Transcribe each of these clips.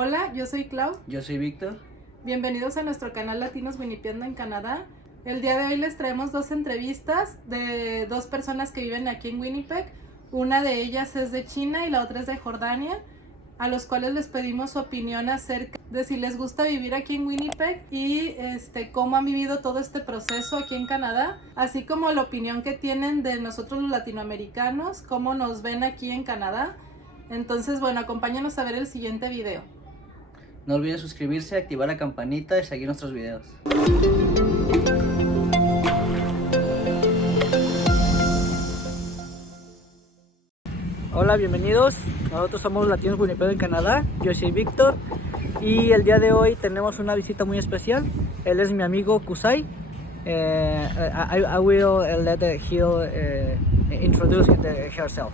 Hola, yo soy Clau. Yo soy Víctor. Bienvenidos a nuestro canal Latinos Winnipeg en Canadá. El día de hoy les traemos dos entrevistas de dos personas que viven aquí en Winnipeg. Una de ellas es de China y la otra es de Jordania, a los cuales les pedimos su opinión acerca de si les gusta vivir aquí en Winnipeg y cómo han vivido todo este proceso aquí en Canadá, así como la opinión que tienen de nosotros los latinoamericanos, cómo nos ven aquí en Canadá. Entonces, bueno, acompáñanos a ver el siguiente video. No olviden suscribirse, activar la campanita y seguir nuestros videos. Hola, bienvenidos. Nosotros somos Latinos Winnipeg en Canadá. Yo soy Víctor y el día de hoy tenemos una visita muy especial. Él es mi amigo Kusai. I will let him introduce herself.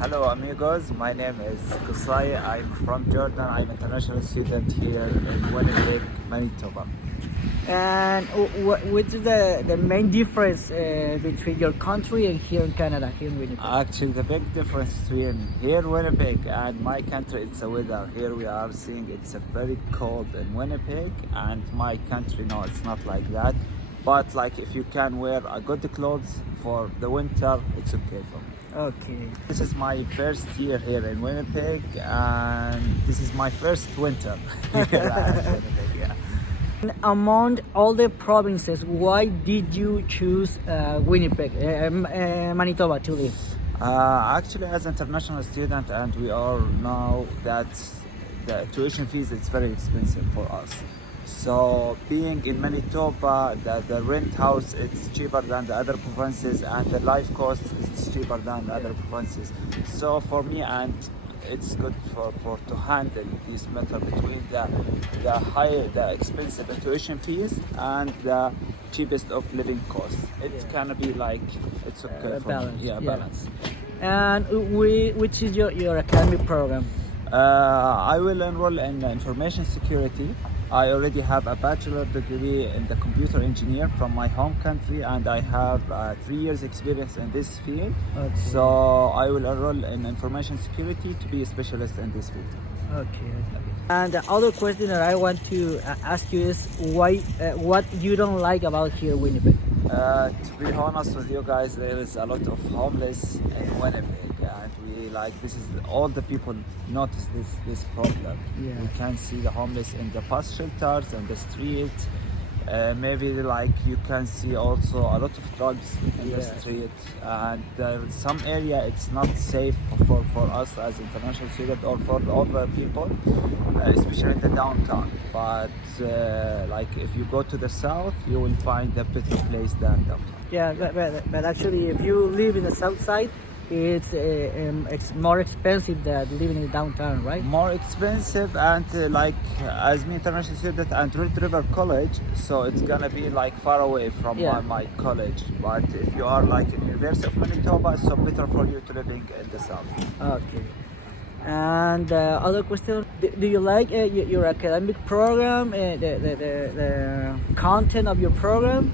Hello amigos, my name is Kusai. I'm from Jordan. I'm an international student here in Winnipeg, Manitoba. And what is the main difference between your country and here in Canada, here in Winnipeg? Actually, the big difference between here in Winnipeg and my country, it's the weather. Here we are seeing it's a very cold in Winnipeg, and my country, no, it's not like that. But like if you can wear a good clothes for the winter, it's okay for me. Okay. This is my first year here in Winnipeg, and this is my first winter here in Winnipeg, yeah. Among all the provinces, why did you choose Winnipeg, Manitoba to live? Actually, as an international student, and we all know that the tuition fees it's very expensive for us. So being in Manitoba, the rent house it's cheaper than the other provinces, and the life cost is cheaper than the other provinces. So for me, and it's good for to handle this matter between the expensive tuition fees and the cheapest of living costs. It can be like it's okay for balance. me. Yeah, balance. And which is your academic program? I will enroll in information security. I already have a bachelor degree in the computer engineer from my home country, and I have 3 years experience in this field. Okay. So I will enroll in information security to be a specialist in this field. Okay. And the other question that I want to ask you is why, what you don't like about here Winnipeg? To be honest with you guys, there is a lot of homeless in Winnipeg, and we like this is all the people notice this problem. Yeah. We can see the homeless in the bus shelters and the street. Maybe like you can see also a lot of drugs in the street, and some area it's not safe for us as international students or for other people, especially in the downtown. But like if you go to the south, you will find a better place than downtown. Yeah, but actually, if you live in the south side, it's more expensive than living in downtown, right? More expensive, and like as me international student and Red River College, so it's gonna be like far away from my college. But if you are like in University of Manitoba, so better for you to living in the south. Okay. And other question: do you like your academic program, the content of your program?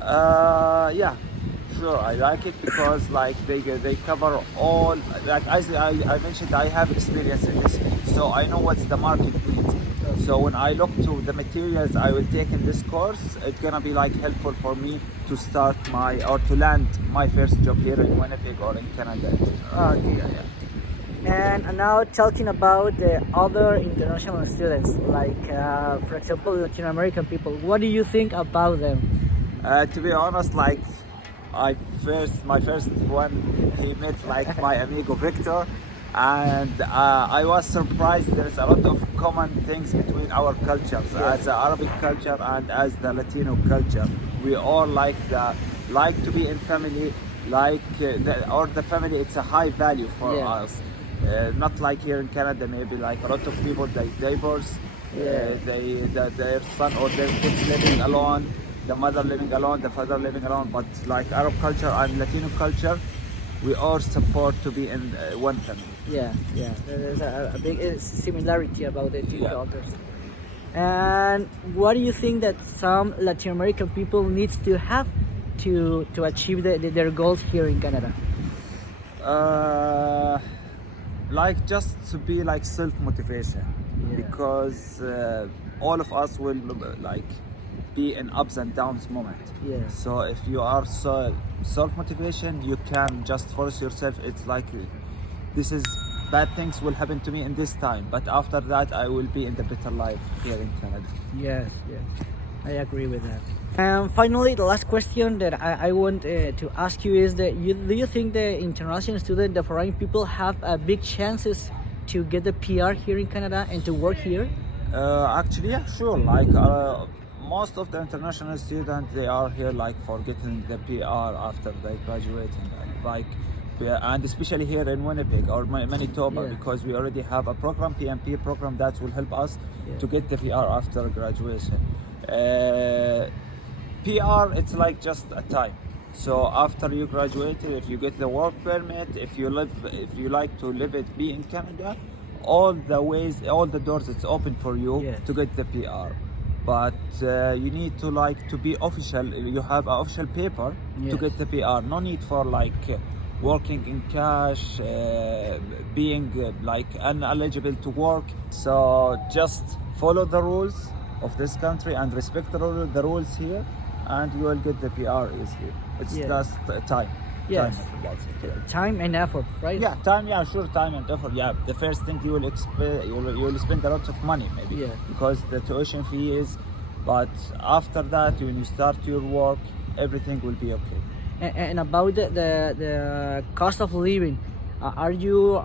Yeah. Sure, I like it because like they cover all, like as I mentioned, I have experience in this field, so I know what's the market needs. So when I look to the materials I will take in this course, it's gonna be like helpful for me to start to land my first job here in Winnipeg or in Canada. Okay. Yeah. And now talking about the other international students, like for example Latin American people, what do you think about them? To be honest, like my first one, he met like my amigo Victor, and I was surprised there's a lot of common things between our cultures, as the Arabic culture and as the Latino culture. We all like to be in family, like the family. It's a high value for us. Not like here in Canada, maybe like a lot of people they divorce, their son or their kids living alone. The mother living alone, the father living alone, but like Arab culture and Latino culture, we all support to be in one family. Yeah. There's a big similarity about the two cultures. And what do you think that some Latin American people needs to have to achieve their goals here in Canada? Like just to be like self-motivation. because all of us will like be in ups and downs moment. Yeah. So if you are self motivation, you can just force yourself. It's like this is bad things will happen to me in this time, but after that I will be in the better life here in Canada. Yes, I agree with that. And finally, the last question that I want to ask you is that do you think the international students, the foreign people, have big chances to get the PR here in Canada and to work here? Actually, yeah, sure. Like most of the international students, they are here like for getting the PR after they graduate, and like, and especially here in Winnipeg or Manitoba, because we already have a program, PMP program, that will help us to get the PR after graduation. PR, it's like just a time. So after you graduate, if you get the work permit, if you like to be in Canada, all the doors, it's open for you to get the PR. But you need to be official. You have an official paper to get the PR. No need for working in cash, being ineligible to work. So just follow the rules of this country and respect the rules here, and you will get the PR easily. It's just time. Yes. Time, that's it. Time and effort, right? Yeah, time. Yeah, sure, time and effort. Yeah, the first thing you will spend a lot of money maybe because the tuition fee is. But after that, when you start your work, everything will be okay. And about the cost of living, are you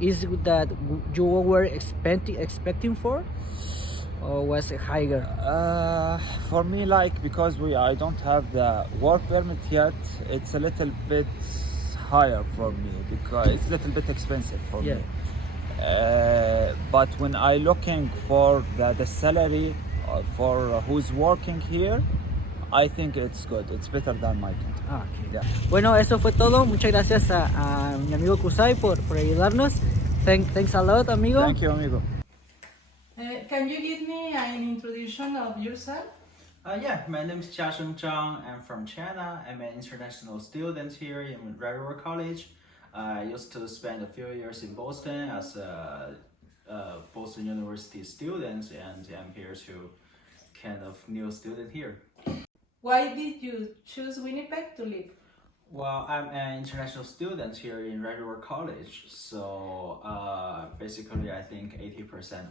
is it that you were expecting for, or was it higher? For me, because I don't have the work permit yet, it's a little bit higher for me because it's a little bit expensive for me. But when I looking for the salary for who's working here, I think it's good. It's better than my country. Okay. Yeah. Bueno, eso fue todo. Muchas gracias a mi amigo Kusai por ayudarnos. Thanks a lot, amigo. Thank you, amigo. Can you give me an introduction of yourself? Yeah, my name is Jiasheng Zhang. I'm from China. I'm an international student here in River College. I used to spend a few years in Boston as a Boston University student, and I'm here to kind of new student here. Why did you choose Winnipeg to live? Well, I'm an international student here in River College, so basically I think 80%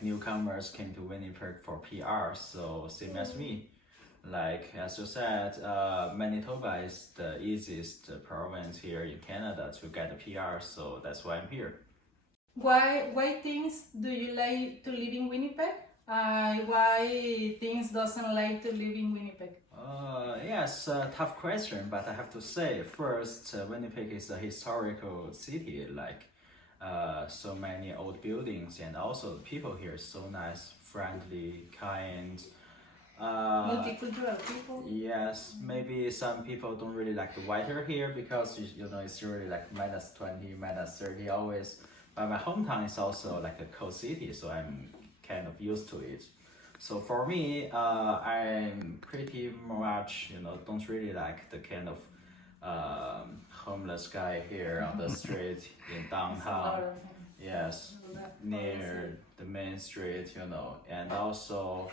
newcomers came to Winnipeg for PR, so same as me. As you said, Manitoba is the easiest province here in Canada to get a PR, so that's why I'm here. Why things do you like to live in Winnipeg? Why things doesn't like to live in Winnipeg? Yes, tough question, but I have to say first, Winnipeg is a historical city, so many old buildings, and also people here so nice, friendly, kind. Multicultural people? Yes, maybe some people don't really like the weather here because it's really minus 20, minus 30 always. But my hometown is also a cold city, so I'm kind of used to it. So for me, I'm pretty much don't really like the kind of homeless guy here on the street in downtown. Yes, near the main street, and also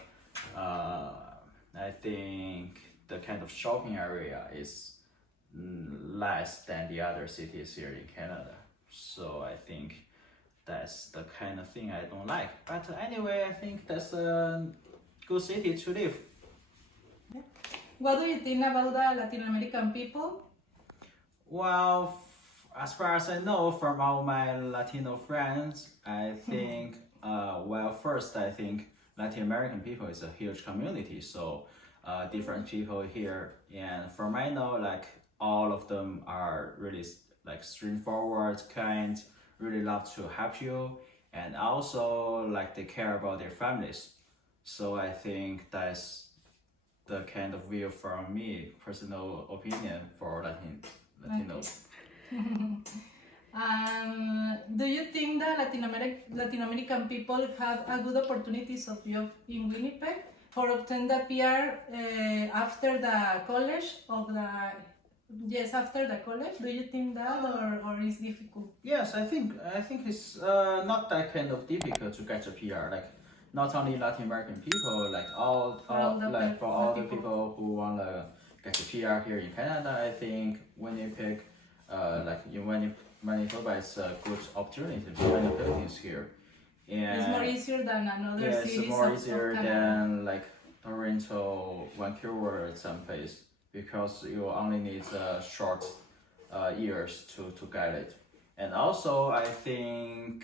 I think the kind of shopping area is less than the other cities here in Canada. So I think that's the kind of thing I don't like. But anyway, I think that's a good city to live. Yeah. What do you think about the Latin American people? Well, as far as I know from all my Latino friends, I think, first I think Latin American people is a huge community, so different people here, and from I know, all of them are really straightforward, kind, really love to help you, and also they care about their families. So I think that's the kind of view from me, personal opinion for Latinos. Do you think that Latin American people have a good opportunities of job in Winnipeg for obtain the PR after the college of the Yes, after the college, do you think that or is difficult? Yes, I think it's not that kind of difficult to get a PR. Like not only Latin American people, like for all the people who wanna get a PR here in Canada. I think Winnipeg, like in Manitoba, is a good opportunity to find the buildings here. And It's more easier than another cities it's more of easier Canada. than like Toronto, Vancouver, someplace, because you only need short years to get it. And also, I think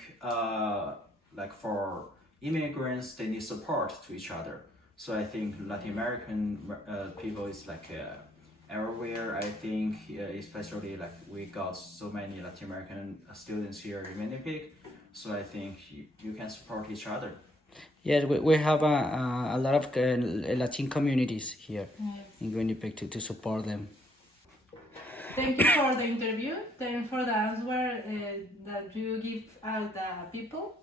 like for immigrants, they need support to each other. So I think Latin American people is like everywhere. I think especially like we got so many Latin American students here in Winnipeg. So I think you can support each other. Yes, we have a lot of Latin communities here Yes. in Winnipeg to support them. Thank you for the interview. Thank you for the answer that you give out the people.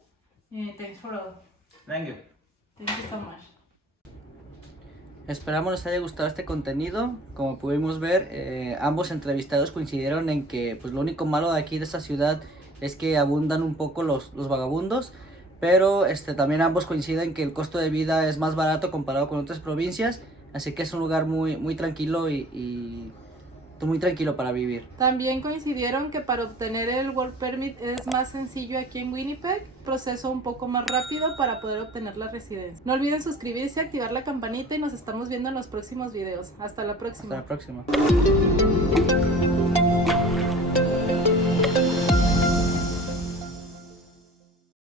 Thanks for all. Thank you. Thank you so much. Esperamos les haya gustado este contenido. Como pudimos ver, ambos entrevistados coincidieron en que pues, lo único malo de aquí de esta ciudad es que abundan un poco los vagabundos, pero también ambos coinciden que el costo de vida es más barato comparado con otras provincias, así que es un lugar muy tranquilo y muy tranquilo para vivir. También coincidieron que para obtener el Work Permit es más sencillo aquí en Winnipeg, proceso un poco más rápido para poder obtener la residencia. No olviden suscribirse, activar la campanita y nos estamos viendo en los próximos videos. Hasta la próxima. Hasta la próxima.